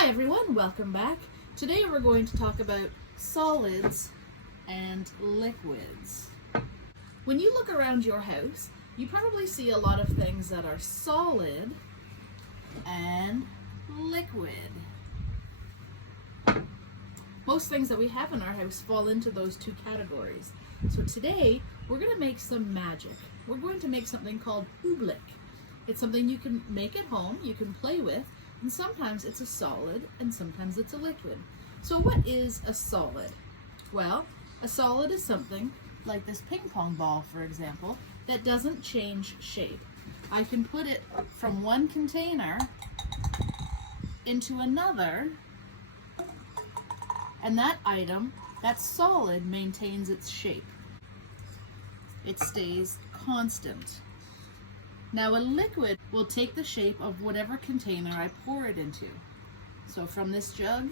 Hi everyone, welcome back. Today we're going to talk about solids and liquids. When you look around your house, you probably see a lot of things that are solid and liquid. Most things that we have in our house fall into those two categories. So today we're going to make some magic. We're going to make something called Oobleck. It's something you can make at home, you can play with, and sometimes it's a solid and sometimes it's a liquid. So what is a solid? Well, a solid is something like this ping pong ball, for example, that doesn't change shape. I can put it from one container into another, and that item, that solid, maintains its shape. It stays constant. Now a liquid will take the shape of whatever container I pour it into. So from this jug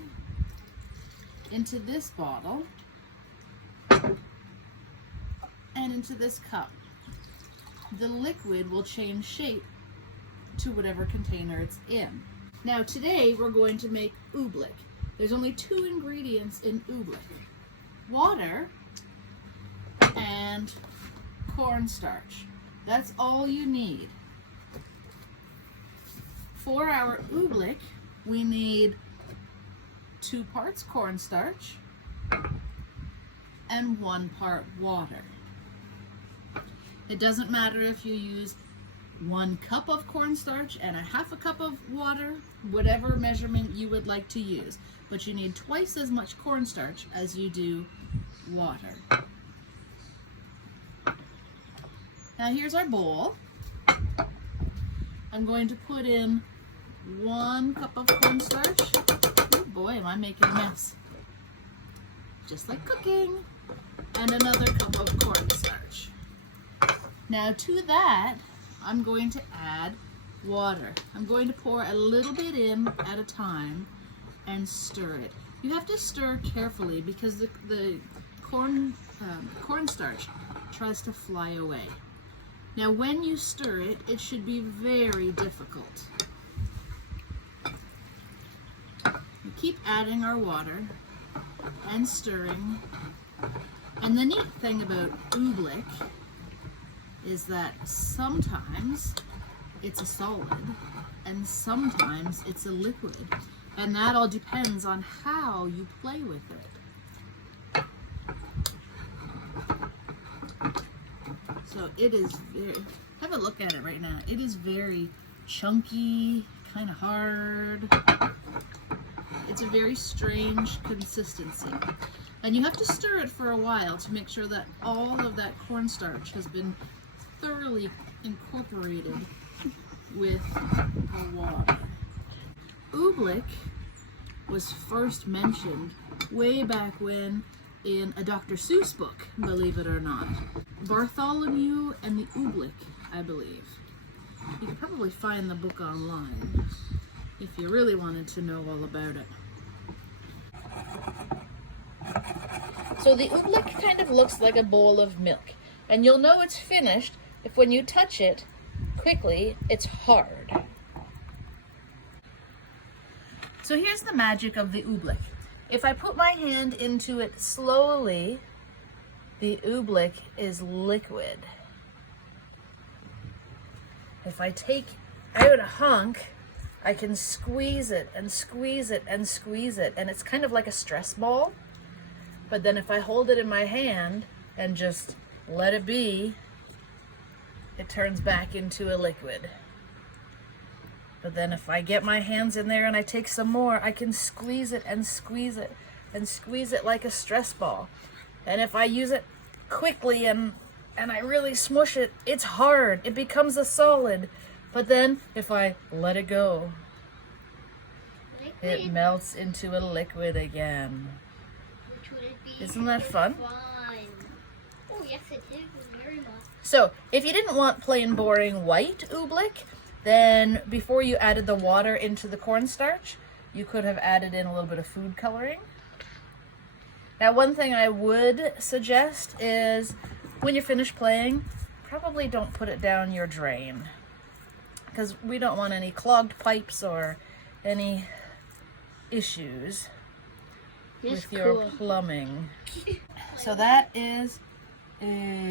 into this bottle and into this cup. The liquid will change shape to whatever container it's in. Now today we're going to make Oobleck. There's only two ingredients in Oobleck: water and cornstarch. That's all you need. For our Oobleck, we need 2 parts cornstarch and 1 part water. It doesn't matter if you use 1 cup of cornstarch and a half a cup of water, whatever measurement you would like to use, but you need twice as much cornstarch as you do water. Now here's our bowl. I'm going to put in 1 cup of cornstarch. Oh boy, am I making a mess. Just like cooking. And another cup of cornstarch. Now to that, I'm going to add water. I'm going to pour a little bit in at a time and stir it. You have to stir carefully because the cornstarch tries to fly away. Now when you stir it, it should be very difficult. We keep adding our water and stirring. And the neat thing about Oobleck is that sometimes it's a solid and sometimes it's a liquid. And that all depends on how you play with it. So it is very, have a look at it right now. It is very chunky, kind of hard. It's a very strange consistency. And you have to stir it for a while to make sure that all of that cornstarch has been thoroughly incorporated with the water. Oobleck was first mentioned way back when in a Dr. Seuss book, believe it or not. Bartholomew and the Oobleck, I believe. You could probably find the book online if you really wanted to know all about it. So the Oobleck kind of looks like a bowl of milk, and you'll know it's finished if when you touch it quickly, it's hard. So here's the magic of the Oobleck. If I put my hand into it slowly, the Oobleck is liquid. If I take out a hunk, I can squeeze it and squeeze it and squeeze it, and it's kind of like a stress ball. But then if I hold it in my hand and just let it be, it turns back into a liquid. But then if I get my hands in there and I take some more, I can squeeze it and squeeze it and squeeze it like a stress ball. And if I use it quickly and I really smush it, it's hard. It becomes a solid. But then if I let it go, it melts into a liquid again. Which would it be? Isn't that fun? Oh yes, it is very much. So if you didn't want plain boring white Oobleck, then before you added the water into the cornstarch, you could have added in a little bit of food coloring. Now one thing I would suggest is when you're finished playing, probably don't put it down your drain, because we don't want any clogged pipes or any issues It's with your cool. plumbing. So that is a